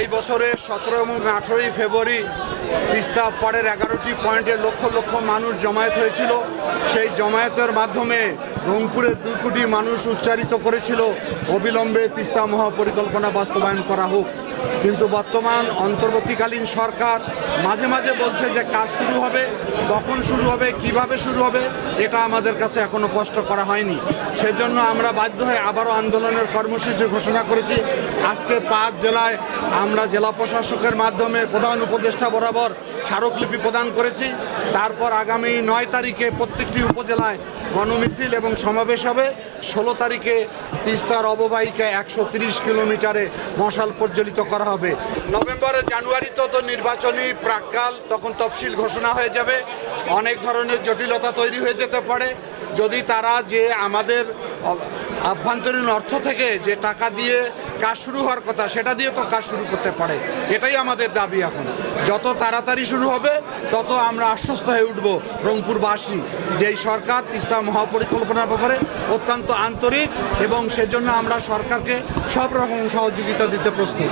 এই বছরের সতেরো এবং আঠেরোই ফেব্রুয়ারি তিস্তা পাড়ের এগারোটি পয়েন্টে লক্ষ লক্ষ মানুষ জমায়েত হয়েছিল। সেই জমায়েতের মাধ্যমে রংপুরের দুই কোটি মানুষ উচ্চারিত করেছিল। অবিলম্বে তিস্তা মহাপরিকল্পনা বাস্তবায়ন করা হোক। কিন্তু বর্তমান অন্তর্বর্তীকালীন সরকার মাঝে মাঝে বলছে যে কাজ শুরু হবে, কখন শুরু হবে, কীভাবে শুরু হবে, এটা আমাদের কাছে এখনও স্পষ্ট করা হয়নি। সেজন্য আমরা বাধ্য হয়ে আবারও আন্দোলনের কর্মসূচি ঘোষণা করেছি। আজকে পাঁচ জেলায় আমরা জেলা প্রশাসকের মাধ্যমে প্রধান উপদেষ্টা বরাবর স্মারকলিপি প্রদান করেছি। তারপর আগামী নয় তারিখে প্রত্যেকটি উপজেলায় গণমিছিল এবং সমাবেশ হবে। ষোলো তারিখে তিস্তার অববাহিকায় একশো কিলোমিটারে মশাল প্রজ্বলিত করা হবে। নভেম্বরে জানুয়ারিতে তো নির্বাচনী প্রাককাল, তখন তফসিল ঘোষণা হয়ে যাবে। অনেক ধরনের জটিলতা তৈরি হয়ে যেতে পারে। যদি তারা যে আমাদের আভ্যন্তরীণ অর্থ থেকে যে টাকা দিয়ে কাজ শুরু হওয়ার কথা, সেটা দিয়ে তো কাজ শুরু করতে পারে। এটাই আমাদের দাবি এখন। যত তাড়াতাড়ি শুরু হবে, তত আমরা আশ্বস্ত হয়ে উঠব রংপুরবাসী, যে এই সরকার তিস্তা মহাপরিকল্পনার ব্যাপারে অত্যন্ত আন্তরিক এবং সেজন্য আমরা সরকারকে সব রকম সহযোগিতা দিতে প্রস্তুত।